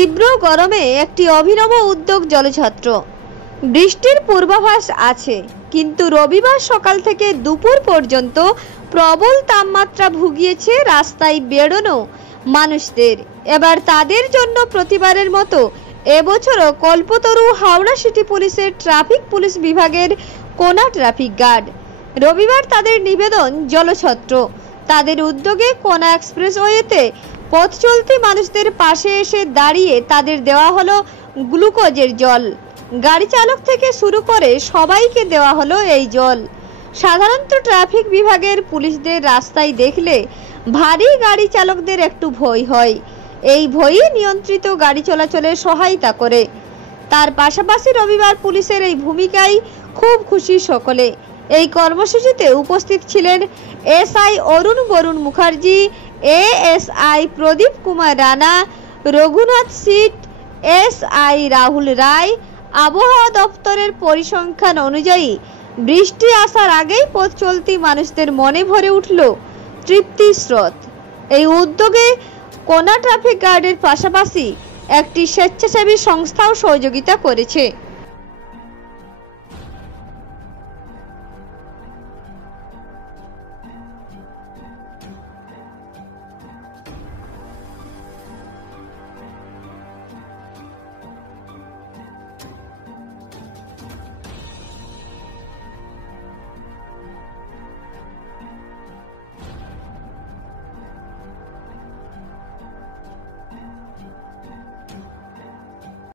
তীব্র গরমে একটি অভিনব উদ্যোগ জলছত্র। বৃষ্টির পূর্বাভাস আছে, কিন্তু রবিবার সকাল থেকে দুপুর পর্যন্ত প্রবল তাপমাত্রা ভুগিয়েছে রাস্তায় বেরোনো মানুষদের। এবার তাদের জন্য প্রতিবারের মতো এবছরও কল্পতরু হাওড়া সিটি পুলিশের ট্রাফিক পুলিশ বিভাগের কোনা ট্রাফিক গার্ড। রবিবার তাদের নিবেদন জলছত্র। তাদের উদ্যোগে কোনা এক্সপ্রেসওয়েতে পথ চলতি মানুষদের পাশে এসে দাঁড়িয়ে তাদের দেওয়া হলো গ্লুকোজের জল। গাড়ি চালক থেকে শুরু করে সবাইকে দেওয়া হলো এই জল। সাধারণত ট্রাফিক বিভাগের পুলিশদের রাস্তায় দেখলে ভারী গাড়ি চালকদের একটু ভয় হয়। এই ভয়ই নিয়ন্ত্রিত গাড়ি চলাচলে সহায়তা করে। তার পাশাপাশি রবিবার পুলিশের এই ভূমিকায় খুব খুশি সকলে। এই কর্মসূচিতে উপস্থিত ছিলেন এসআই অরুণ বরুণ মুখার্জি, এএসআই প্রদীপ কুমার রানা, রঘুনাথ সিট, এসআই রাহুল রায়। আবহাওয়া দপ্তরের পরিসংখ্যান অনুযায়ী বৃষ্টি আসার আগেই পথ চলতি মানুষদের মনে ভরে উঠল তৃপ্তির স্রোত। এই উদ্যোগে কোনা ট্রাফিক গার্ডের পাশাপাশি একটি স্বেচ্ছাসেবী সংস্থাও সহযোগিতা করেছে।